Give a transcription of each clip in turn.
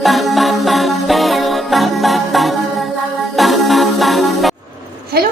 Hello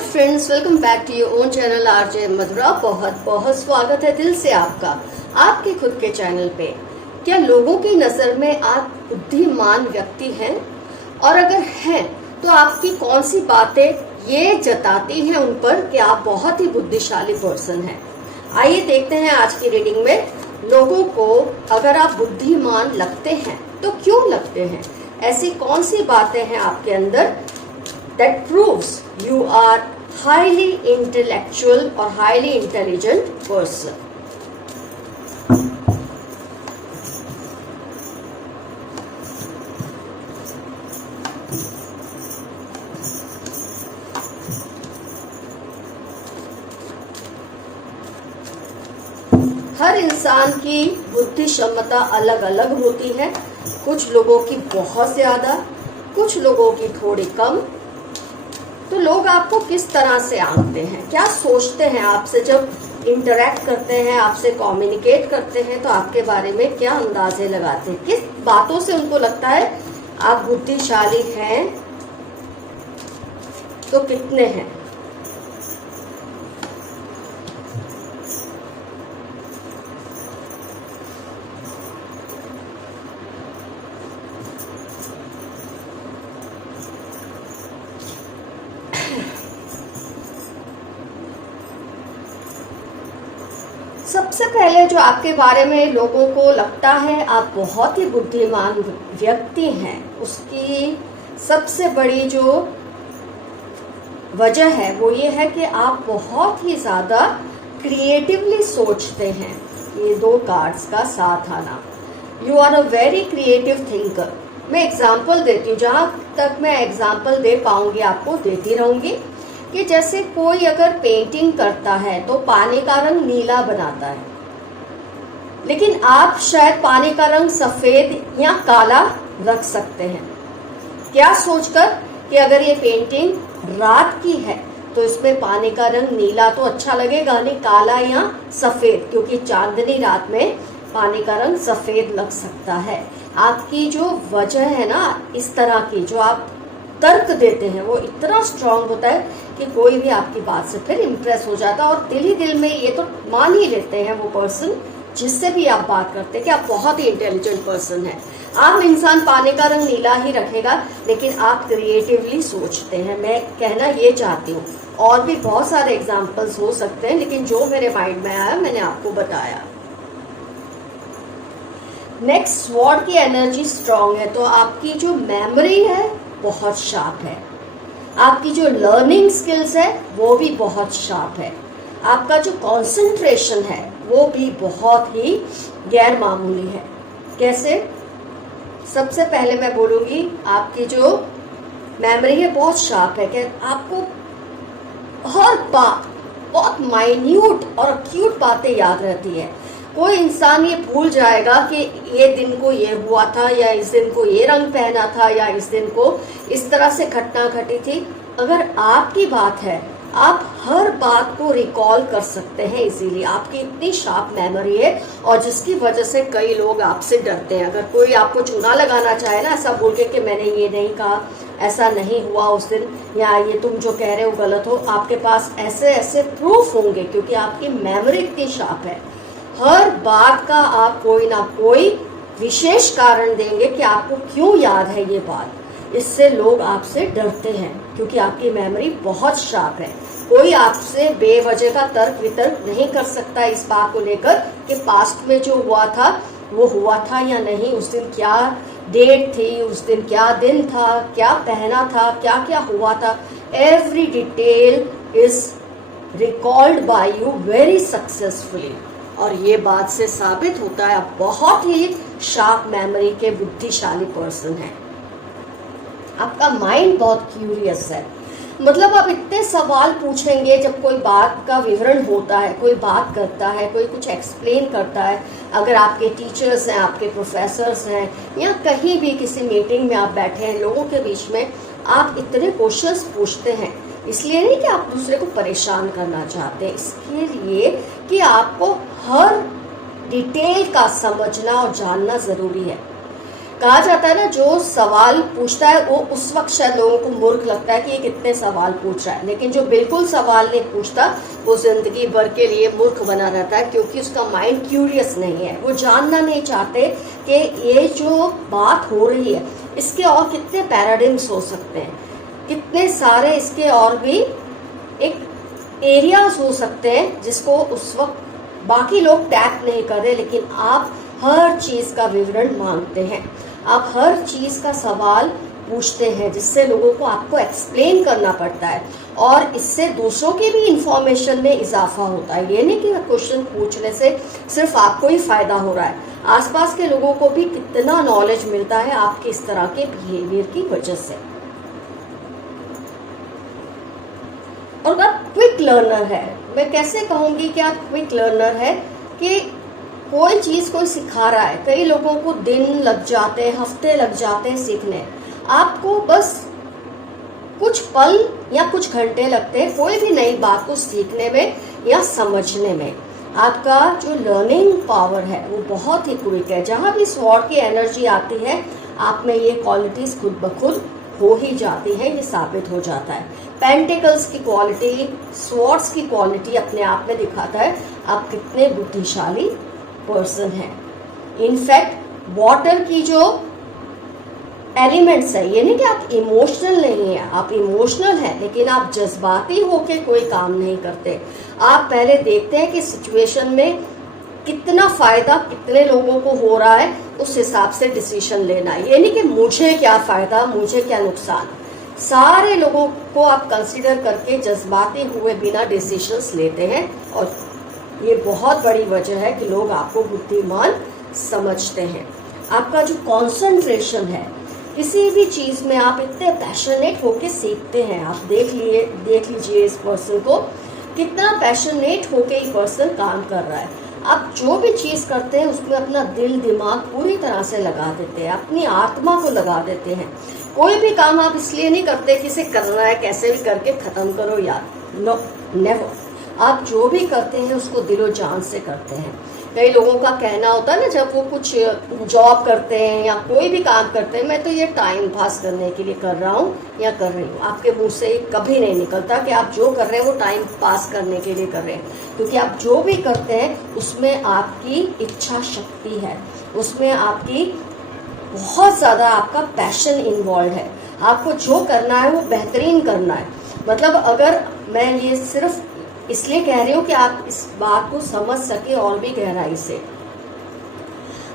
friends, welcome back to your own channel RJ Madhura. बहुत बहुत स्वागत है दिल से आपका आपके खुद के चैनल पे। क्या लोगों की नजर में आप बुद्धिमान व्यक्ति हैं? और अगर हैं तो आपकी कौन सी बातें ये जताती हैं उन पर कि आप बहुत ही बुद्धिशाली पर्सन हैं? आइए देखते हैं आज की रीडिंग में। लोगों को अगर आप बुद्धिमान लगते हैं तो क्यों लगते हैं? ऐसी कौन सी बातें हैं आपके अंदर that proves you are highly intellectual or highly intelligent person? हर इंसान की बुद्धि क्षमता अलग अलग होती है। कुछ लोगों की बहुत ज्यादा, कुछ लोगों की थोड़ी कम। तो लोग आपको किस तरह से आंकते हैं, क्या सोचते हैं आपसे जब इंटरेक्ट करते हैं, आपसे कम्युनिकेट करते हैं, तो आपके बारे में क्या अंदाजे लगाते हैं? किस बातों से उनको लगता है आप बुद्धिशाली हैं? तो कितने हैं? सबसे पहले जो आपके बारे में लोगों को लगता है आप बहुत ही बुद्धिमान व्यक्ति हैं, उसकी सबसे बड़ी जो वजह है वो ये है कि आप बहुत ही ज्यादा क्रिएटिवली सोचते हैं। ये दो कार्ड्स का साथ आना, you are a very creative thinker. मैं एग्जाम्पल देती हूँ, जहां तक मैं एग्जाम्पल दे पाऊंगी आपको देती रहूंगी। कि जैसे कोई अगर पेंटिंग करता है तो पानी का रंग नीला बनाता है, लेकिन आप शायद पानी का रंग सफेद या काला रख सकते हैं। क्या सोचकर कि अगर ये पेंटिंग रात की है तो इसमें पानी का रंग नीला तो अच्छा लगेगा नहीं, काला या सफेद, क्योंकि चांदनी रात में पानी का रंग सफेद लग सकता है। आपकी जो वजह है ना, इस तरह की जो आप तर्क देते हैं वो इतना स्ट्रांग होता है कि कोई भी आपकी बात से फिर इम्प्रेस हो जाता है और दिल ही दिल में ये तो मान ही लेते हैं वो पर्सन जिससे भी आप बात करते हैं कि आप बहुत ही इंटेलिजेंट पर्सन हैं। आम इंसान पानी का रंग नीला ही रखेगा, लेकिन आप क्रिएटिवली सोचते हैं। मैं कहना ये चाहती हूँ, और भी बहुत सारे एग्जाम्पल्स हो सकते हैं, लेकिन जो मेरे माइंड में आया मैंने आपको बताया। नेक्स्ट, स्वॉर्ड की एनर्जी स्ट्रांग है तो आपकी जो मेमोरी है बहुत शार्प है, आपकी जो लर्निंग स्किल्स है वो भी बहुत शार्प है, आपका जो कंसंट्रेशन है वो भी बहुत ही गैर मामूली है। कैसे? सबसे पहले मैं बोलूंगी आपकी जो मेमोरी है बहुत शार्प है कि आपको हर बात बहुत माइन्यूट और एक्यूट बातें याद रहती है। कोई इंसान ये भूल जाएगा कि ये दिन को ये हुआ था, या इस दिन को ये रंग पहना था, या इस दिन को इस तरह से घटना घटी थी। अगर आपकी बात है, आप हर बात को रिकॉल कर सकते हैं इजीली। आपकी इतनी शार्प मेमोरी है, और जिसकी वजह से कई लोग आपसे डरते हैं। अगर कोई आपको चूना लगाना चाहे ना, ऐसा बोल के कि मैंने ये नहीं कहा, ऐसा नहीं हुआ उस दिन, या ये तुम जो कह रहे हो गलत हो, आपके पास ऐसे ऐसे प्रूफ होंगे, क्योंकि आपकी मेमोरी इतनी शार्प है। हर बात का आप कोई ना कोई विशेष कारण देंगे कि आपको क्यों याद है ये बात। इससे लोग आपसे डरते हैं, क्योंकि आपकी मेमोरी बहुत शार्प है। कोई आपसे बेवजह का तर्क वितर्क नहीं कर सकता इस बात को लेकर कि पास्ट में जो हुआ था वो हुआ था या नहीं, उस दिन क्या डेट थी, उस दिन क्या दिन था, क्या पहना था, क्या क्या हुआ था। Every detail is recalled by you very successfully, और ये बात से साबित होता है आप बहुत ही शार्प मेमोरी के बुद्धिशाली पर्सन हैं। आपका माइंड बहुत क्यूरियस है, मतलब आप इतने सवाल पूछेंगे जब कोई बात का विवरण होता है, कोई बात करता है, कोई कुछ एक्सप्लेन करता है। अगर आपके टीचर्स हैं, आपके प्रोफेसर्स हैं, या कहीं भी किसी मीटिंग में आप बैठे हैं लोगों के बीच में, आप इतने क्वेश्चंस पूछते हैं। इसलिए नहीं कि आप दूसरे को परेशान करना चाहते हैं, इसके लिए कि आपको हर डिटेल का समझना और जानना जरूरी है। कहा जाता है ना, जो सवाल पूछता है वो उस वक्त शायद लोगों को मूर्ख लगता है कि ये कितने सवाल पूछ रहा है, लेकिन जो बिल्कुल सवाल नहीं पूछता वो जिंदगी भर के लिए मूर्ख बना रहता है, क्योंकि उसका माइंड क्यूरियस नहीं है। वो जानना नहीं चाहते कि ये जो बात हो रही है इसके और कितने पैराडिम्स हो सकते हैं, कितने सारे इसके और भी एक एरियाज हो सकते हैं जिसको उस वक्त बाकी लोग टैप नहीं कर रहे, लेकिन आप हर चीज का विवरण मांगते हैं, आप हर चीज का सवाल पूछते हैं, जिससे लोगों को आपको एक्सप्लेन करना पड़ता है और इससे दूसरों की भी इंफॉर्मेशन में इजाफा होता है। ये नहीं कि क्वेश्चन पूछने से सिर्फ आपको ही फायदा हो रहा है, आसपास के लोगों को भी कितना नॉलेज मिलता है आपके इस तरह के बिहेवियर की वजह से। और आप क्विक लर्नर है, मैं कैसे कहूंगी कि आप क्विक लर्नर है कि कोई चीज कोई सिखा रहा है, कई लोगों को दिन लग जाते हैं, हफ्ते लग जाते हैं सीखने, आपको बस कुछ पल या कुछ घंटे लगते हैं कोई भी नई बात को सीखने में या समझने में। आपका जो लर्निंग पावर है वो बहुत ही क्विक है। जहां भी स्वॉर्ड की एनर्जी आती है आप में ये क्वालिटीज खुद ब खुद हो ही जाती है, ये साबित हो जाता है। पेंटिकल्स की क्वालिटी, स्वॉर्ड्स की क्वालिटी अपने आप में दिखाता है आप कितने बुद्धिशाली पर्सन है। इनफैक्ट वाटर की जो एलिमेंट्स है, ये नहीं कि आप इमोशनल नहीं है, आप इमोशनल हैं, लेकिन आप जज्बाती होके कोई काम नहीं करते। आप पहले देखते हैं कि सिचुएशन में कितना फायदा कितने लोगों को हो रहा है, उस हिसाब से डिसीजन लेना है। ये नहीं कि मुझे क्या फायदा, मुझे क्या नुकसान, सारे लोगों को आप कंसीडर करके जज्बाती हुए बिना डिसीजंस लेते हैं, और ये बहुत बड़ी वजह है कि लोग आपको बुद्धिमान समझते हैं। आपका जो कंसंट्रेशन है, किसी भी चीज में आप इतने पैशनेट होके सीखते हैं। आप देख लीजिए इस पर्सन को, कितना पैशनेट होके ये पर्सन काम कर रहा है। आप जो भी चीज करते हैं उसमें अपना दिल दिमाग पूरी तरह से लगा देते हैं, अपनी आत्मा को लगा देते हैं। कोई भी काम आप इसलिए नहीं करते कि इसे करना है, कैसे भी करके खत्म करो यार, नो नेवर। आप जो भी करते हैं उसको दिलो जान से करते हैं। कई लोगों का कहना होता है ना, जब वो कुछ जॉब करते हैं या कोई भी काम करते हैं, मैं तो ये टाइम पास करने के लिए कर रहा हूँ या कर रही हूँ। आपके मुंह से कभी नहीं निकलता कि आप जो कर रहे हैं वो टाइम पास करने के लिए कर रहे हैं, क्योंकि आप जो भी करते हैं उसमें आपकी इच्छा शक्ति है, उसमें आपकी बहुत ज़्यादा आपका पैशन इन्वॉल्व है। आपको जो करना है वो बेहतरीन करना है। मतलब अगर मैं ये सिर्फ इसलिए कह रही हूँ कि आप इस बात को समझ सके और भी गहराई से,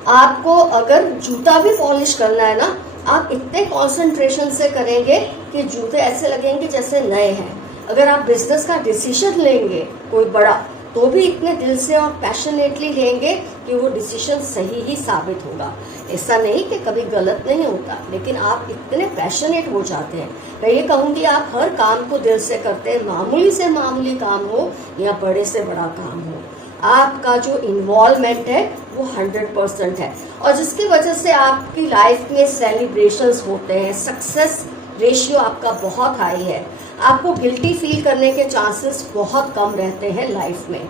आपको अगर जूता भी पॉलिश करना है ना, आप इतने कंसंट्रेशन से करेंगे कि जूते ऐसे लगेंगे जैसे नए हैं। अगर आप बिजनेस का डिसीजन लेंगे कोई बड़ा, तो भी इतने दिल से और पैशनेटली लेंगे कि वो डिसीजन सही ही साबित होगा। ऐसा नहीं कि कभी गलत नहीं होता, लेकिन आप इतने पैशनेट हो जाते हैं। मैं ये कहूँगी आप हर काम को दिल से करते हैं, मामूली से मामूली काम हो या बड़े से बड़ा काम हो, आपका जो इन्वॉल्वमेंट है वो 100% है, और जिसकी वजह से आपकी लाइफ में सेलिब्रेशंस होते हैं, सक्सेस रेशियो आपका बहुत हाई है, आपको गिल्टी फील करने के चांसेस बहुत कम रहते हैं लाइफ में।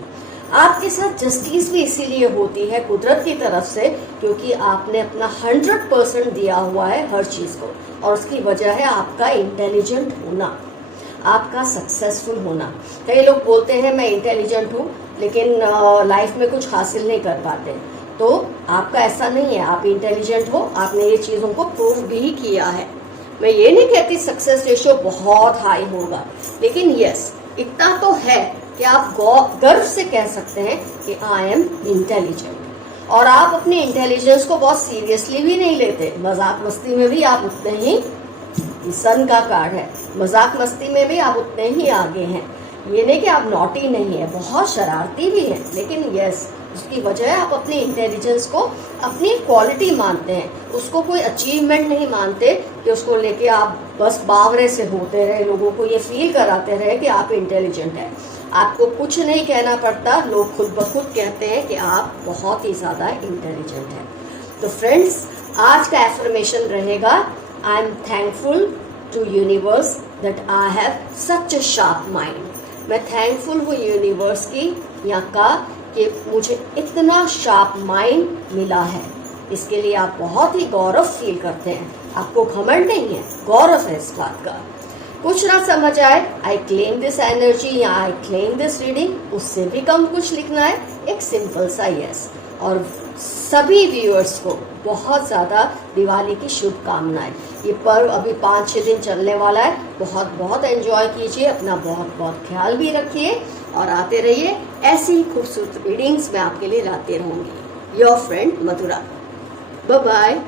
आपके साथ जस्टिस भी इसीलिए होती है कुदरत की तरफ से, क्योंकि आपने अपना 100% दिया हुआ है हर चीज़ को, और उसकी वजह है आपका इंटेलिजेंट होना, आपका सक्सेसफुल होना। कई लोग बोलते हैं मैं इंटेलिजेंट हूँ लेकिन लाइफ में कुछ हासिल नहीं कर पाते, तो आपका ऐसा नहीं है। आप इंटेलिजेंट हो, आपने ये चीज़ों को प्रूव भी किया है। मैं ये नहीं कहती सक्सेस रेशियो बहुत हाई होगा, लेकिन यस इतना तो है कि आप गर्व से कह सकते हैं कि आई एम इंटेलिजेंट। और आप अपने इंटेलिजेंस को बहुत सीरियसली भी नहीं लेते, मजाक मस्ती में भी आप उतने ही, सन का कार्ड है, मजाक मस्ती में भी आप उतने ही आगे हैं। ये नहीं कि आप नॉटी नहीं है, बहुत शरारती भी हैं, लेकिन यस उसकी वजह है आप अपनी इंटेलिजेंस को अपनी क्वालिटी मानते हैं, उसको कोई अचीवमेंट नहीं मानते कि उसको लेके आप बस बावरे से होते रहे, लोगों को ये फील कराते रहे कि आप इंटेलिजेंट हैं। आपको कुछ नहीं कहना पड़ता, लोग खुद ब खुद कहते हैं कि आप बहुत ही ज़्यादा इंटेलिजेंट हैं। तो फ्रेंड्स, आज का एफर्मेशन रहेगा, I am thankful to universe that I have such a sharp mind. मैं थैंकफुल हूँ यूनिवर्स की, यहाँ का, कि मुझे इतना शार्प माइंड मिला है, इसके लिए आप बहुत ही गौरव फील करते हैं, आपको घमंड नहीं है, गौरव है इस बात का। कुछ ना समझ आए, आई क्लेम दिस एनर्जी या आई क्लेम दिस रीडिंग, उससे भी कम कुछ लिखना है, एक सिंपल सा यस। और सभी व्यूअर्स को बहुत ज़्यादा दिवाली की शुभकामनाएं। ये पर्व अभी 5-6 दिन चलने वाला है, बहुत बहुत एंजॉय कीजिए, अपना बहुत बहुत ख्याल भी रखिए और आते रहिए, ऐसी ही खूबसूरत रीडिंग्स मैं आपके लिए लाते रहूँगी। Your friend Madhura, bye bye.